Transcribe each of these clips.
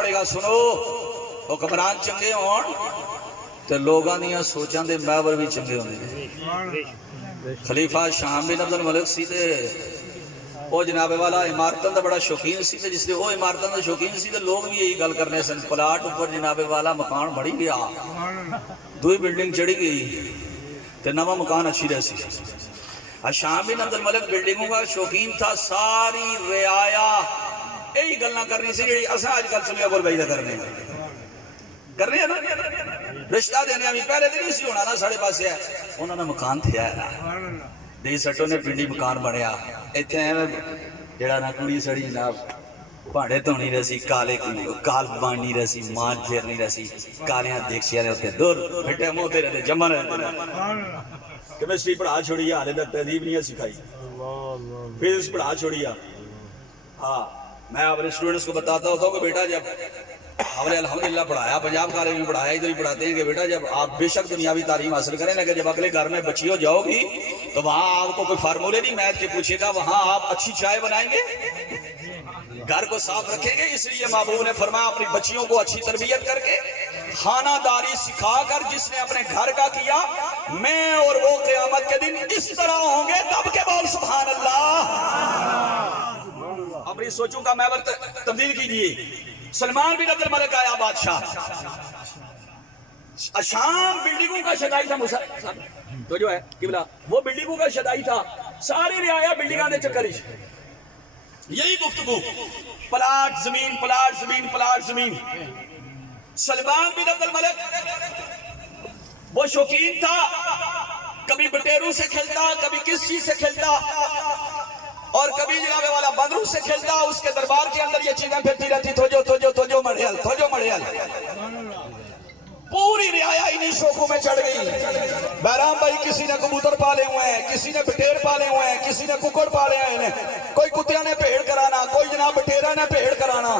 پڑے گا سنو حکمران چنگے ہون تے لوگاں دیاں سوچاں دے محور بھی چنگے ہوندے نے۔ خلیفہ شام بن عبد الملک سی تے او جناب والا عمارتاں دا بڑا شوقین سی تے جس دے او عمارتاں دا شوقین سی تے لوگ بھی یہی گل کرنے سن، پلاٹ اوپر جناب والا مکان بڑی گیا، دوئی بلڈنگ چڑھی گئی تے نواں مکان اچھی رہ سی۔ شام بن عبد الملک بلڈنگوں کا شوقین تھا، ساری رعایا یہی گلنا کرنی سی جی اساں اج کل سنیا بول بھائی کرنے کرنے نا رشتہ دینے بھی پہلے تو نہیں سی ہونا نا ساڑھے پاسے ہے انہوں نے مکان تھیا ہے دی سٹوں نے پنڈی مکان بڑھیا ایتھے ہیں جڑا نا کڑی سڑی جناب پاڑے تو نہیں رسی کالے کال بان نہیں رسی مان پھیر نہیں رسی کالیاں دیکھشیا رہے ہوتے دور بھٹے موتے رہتے جمع رہتے کیمسٹری پڑھا چھوڑی حالے تک تہذیب نہیں سکھائی فزکس پڑھا چھوڑی ہاں میں اپنے اسٹوڈنٹس کو بتاتا ہوتا ہوں کہ بیٹا جب ہم نے الحمدللہ پڑھایا پنجاب کالج میں پڑھایا ادھر ہی پڑھاتے ہیں کہ بیٹا جب آپ بے شک دنیاوی تعلیم حاصل کریں لیکن جب اگلے گھر میں بچی ہو جاؤ گی تو وہاں آپ کو کوئی فارمولے نہیں میتھ کے پوچھے گا، وہاں آپ اچھی چائے بنائیں گے، گھر کو صاف رکھیں گے۔ اس لیے محبوب نے فرمایا اپنی بچیوں کو اچھی تربیت کر کے خانہ داری سکھا کر جس نے اپنے گھر کا کیا میں اور وہ قیامت کے دن اس طرح ہوں گے، دب کے بول سبحان اللہ۔ اپنی سوچوں کا محور تبدیل کیجئے۔ سلمان بن عبد الملک آیا بادشاہ، شام بلڈنگوں کا شدائی تھا، تو جو ہے قبلہ وہ بلڈنگوں کا شدائی تھا، ساری رعایا بلڈنگاں دے چکر یہی گفتگو پلاٹ زمین پلاٹ زمین پلاٹ زمین۔ سلمان بن عبد الملک وہ شوقین تھا، کبھی بٹیروں سے کھیلتا کبھی کس چیز سے کھیلتا اور کبھی جناب والا بندروں سے کھیلتا، اس کے دربار کے اندر یہ چیزیں پھرتی رہتی توجو مڑیل پوری رعایا انہی شوقوں میں چڑھ گئی۔ بہرام بھائی کسی نے کبوتر پالے ہوئے ہیں، کسی نے بٹیر پالے ہوئے ہیں، کسی نے ککڑ پالے ہیں، کوئی کتیاں نے بھیڑ کرانا، کوئی جناب بٹیرہ نے بھیڑ کرانا۔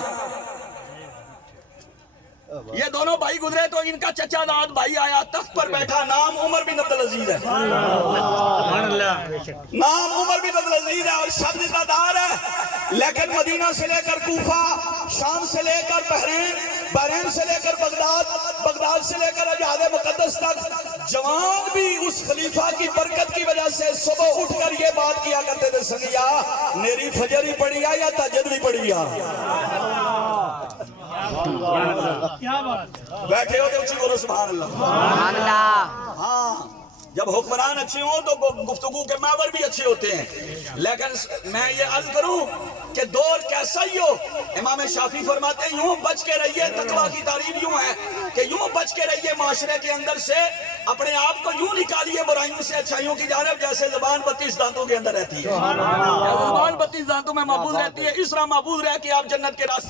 یہ دونوں بھائی گزرے تو ان کا چچا داد بھائی آیا، تخت پر بیٹھا، نام عمر بن عبد العزیز ہے، نام عمر بن عبد العزیز ہے اور شب عزت دار ہے، لیکن مدینہ سے لے کر کوفہ، شام سے لے کر بحرین سے لے کر بغداد سے لے کر اجاد مقدس تک جوان بھی اس خلیفہ کی برکت کی وجہ سے صبح اٹھ کر یہ بات کیا کرتے تھے، سنگیا میری فجر ہی پڑی یا تہجد بھی پڑی بیٹھے ہو تو اچھی بولو سبحان اللہ۔ ہاں جب حکمران اچھے ہوں تو گفتگو کے محور بھی اچھے ہوتے ہیں، لیکن میں یہ عرض کروں کہ دور کیسا ہی ہو امام شافعی فرماتے ہیں یوں بچ کے رہیے، تقویٰ کی تعریف یوں ہے کہ یوں بچ کے رہیے معاشرے کے اندر سے، اپنے آپ کو یوں نکالیے برائیوں سے اچھائیوں کی جانب جیسے زبان 32 دانتوں کے اندر رہتی ہے، زبان 32 دانتوں میں محفوظ رہتی ہے، اس طرح محفوظ رہ کہ آپ جنت کے راستے